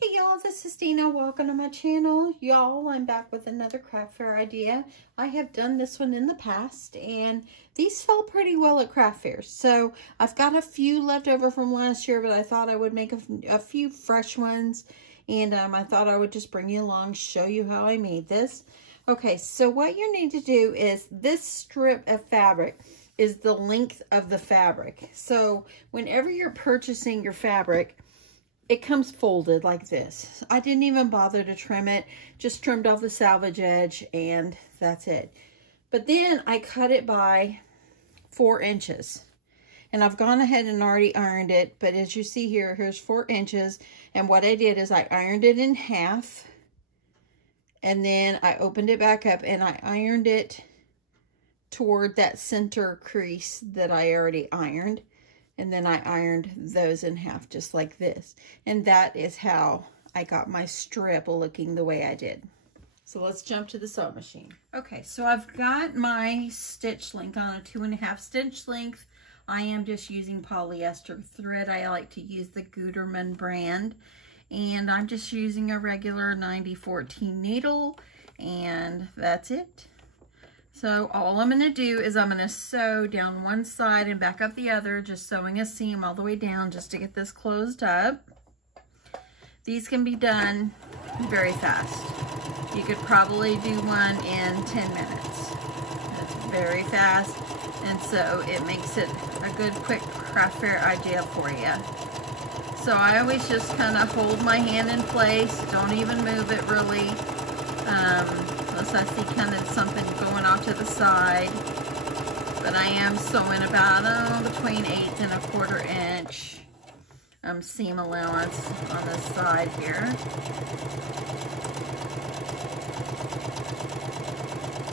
Hey y'all, this is Dina. Welcome to my channel. Y'all, I'm back with another craft fair idea. I have done this one in the past and these fell pretty well at craft fairs. So I've got a few left over from last year, but I thought I would make a few fresh ones. And I thought I would just bring you along, show you how I made this. Okay, so what you need to do is this strip of fabric is the length of the fabric. So whenever you're purchasing your fabric, it comes folded like this. I didn't even bother to trim it, just trimmed off the salvage edge and that's it. But then I cut it by 4 inches. And I've gone ahead and already ironed it, but as you see here, here's 4 inches. And what I did is I ironed it in half. And then I opened it back up and I ironed it toward that center crease that I already ironed. And then I ironed those in half just like this. And that is how I got my strip looking the way I did. So let's jump to the sewing machine. Okay, so I've got my stitch length on a 2.5 stitch length. I am just using polyester thread. I like to use the Gutermann brand. And I'm just using a regular 90-14 needle. And that's it. So all I'm going to do is I'm going to sew down one side and back up the other, just sewing a seam all the way down just to get this closed up. These can be done very fast. You could probably do one in 10 minutes. It's very fast, and so it makes it a good quick craft fair idea for you. So I always just kind of hold my hand in place, don't even move it really. Unless I see kind of something going off to the side. But I am sewing about between 1/8 and 1/4 inch seam allowance on this side here.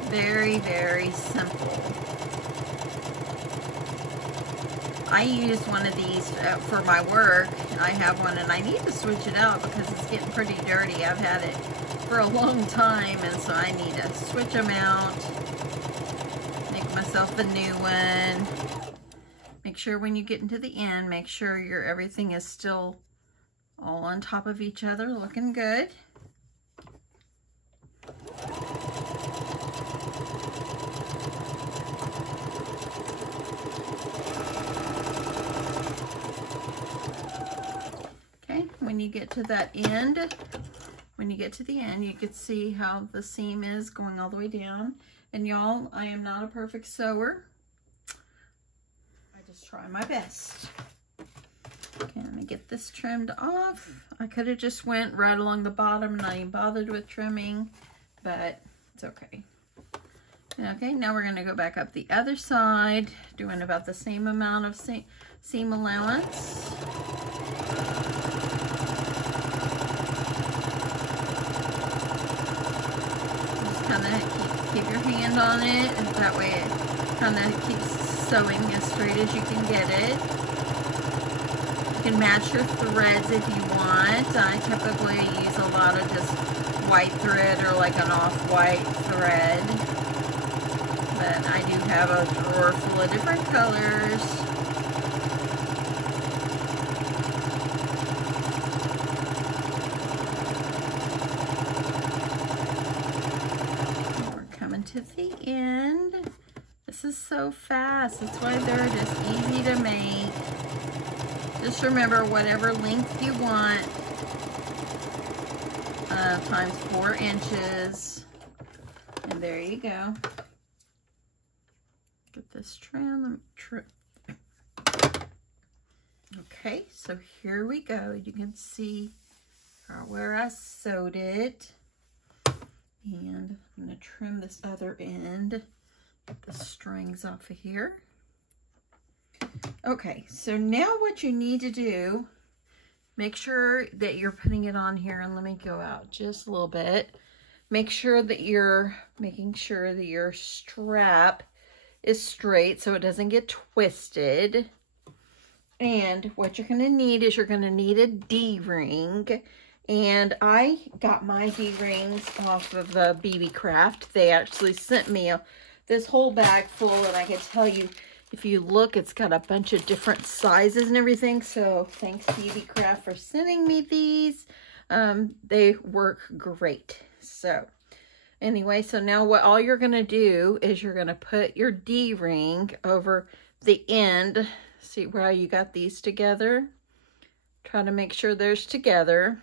Very, very simple. I use one of these for my work. I have one and I need to switch it out because it's getting pretty dirty. I've had it for a long time, and so I need to switch them out, make myself a new one. Make sure when you get into the end, make sure everything is still all on top of each other, looking good. Okay, when you get to that end, you can see how the seam is going all the way down. And y'all, I am not a perfect sewer. I just try my best. Okay, let me get this trimmed off. I could have just went right along the bottom and not even bothered with trimming, but it's okay. Okay, now we're going to go back up the other side, doing about the same amount of seam allowance. Keep your hand on it, and that way it kind of keeps sewing as straight as you can get it. You can match your threads if you want. I typically use a lot of just white thread or like an off-white thread, but I do have a drawer full of different colors. To the end. This is so fast. That's why they're just easy to make. Just remember, whatever length you want, times 4 inches. And there you go. Get this trim. Okay, so here we go. You can see where I sewed it. And I'm going to trim this other end, get the strings off of here. Okay, so now what you need to do, make sure that you're putting it on here, and let me go out just a little bit. Make sure that you're making sure that your strap is straight so it doesn't get twisted. And what you're going to need is you're going to need a D-ring. And I got my D-rings off of Beebeecraft. They actually sent me this whole bag full, and I can tell you, if you look, it's got a bunch of different sizes and everything. So thanks Beebeecraft for sending me these. they work great. So anyway, so now what all you're going to do is you're going to put your D-ring over the end. See where you got these together? Try to make sure they're together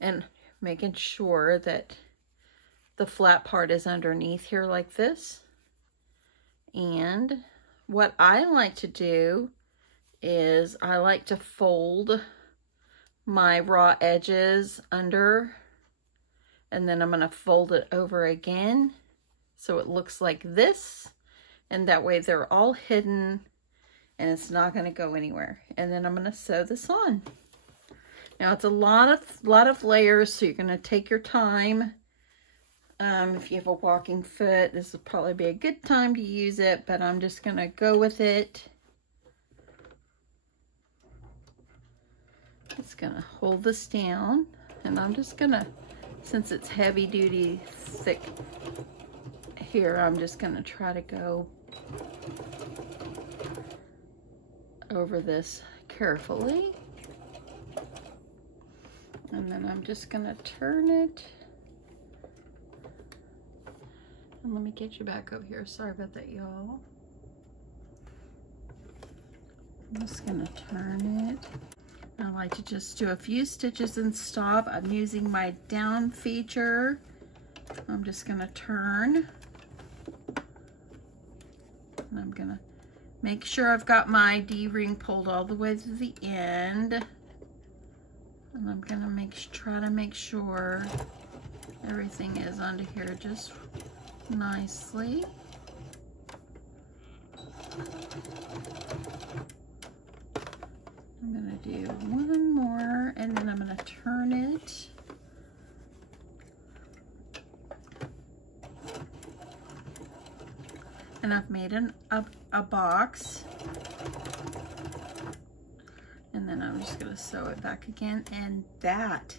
and making sure that the flat part is underneath here like this. And what I like to do is I like to fold my raw edges under, and then I'm going to fold it over again so it looks like this, and that way they're all hidden and it's not going to go anywhere. And then I'm going to sew this on. Now it's a lot of layers, so you're going to take your time. If you have a walking foot, this will probably be a good time to use it, but I'm just going to go with it. Just going to hold this down, and I'm just going to, since it's heavy duty, thick here, I'm just going to try to go over this carefully. And then I'm just going to turn it. And let me get you back over here. Sorry about that, y'all. I'm just going to turn it. I like to just do a few stitches and stop. I'm using my down feature. I'm just going to turn. And I'm going to make sure I've got my D-ring pulled all the way to the end. And I'm going to try to make sure everything is under here just nicely. I'm going to do one more, and then I'm going to turn it. And I've made a box. And then I'm just going to sew it back again. And that,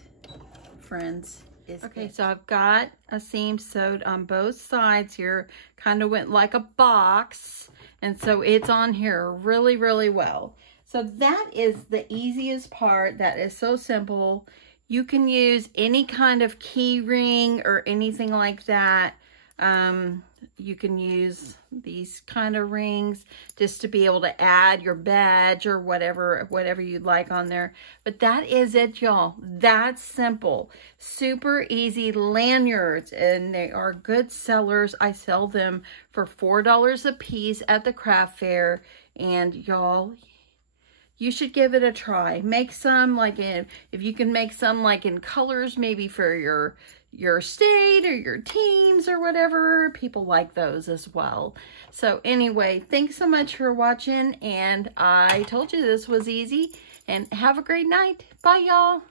friends, is okay. So I've got a seam sewed on both sides here. Kind of went like a box. And so it's on here really, really well. So that is the easiest part. That is so simple. You can use any kind of key ring or anything like that. You can use these kind of rings just to be able to add your badge or whatever you'd like on there. But that is it, y'all. That's simple. Super easy lanyards, and they are good sellers. I sell them for $4 a piece at the craft fair, and y'all, you should give it a try. Make some if you can make some like in colors, maybe for your state or your teams or whatever. People like those as well. So anyway, thanks so much for watching, and I told you this was easy, and have a great night. Bye, y'all.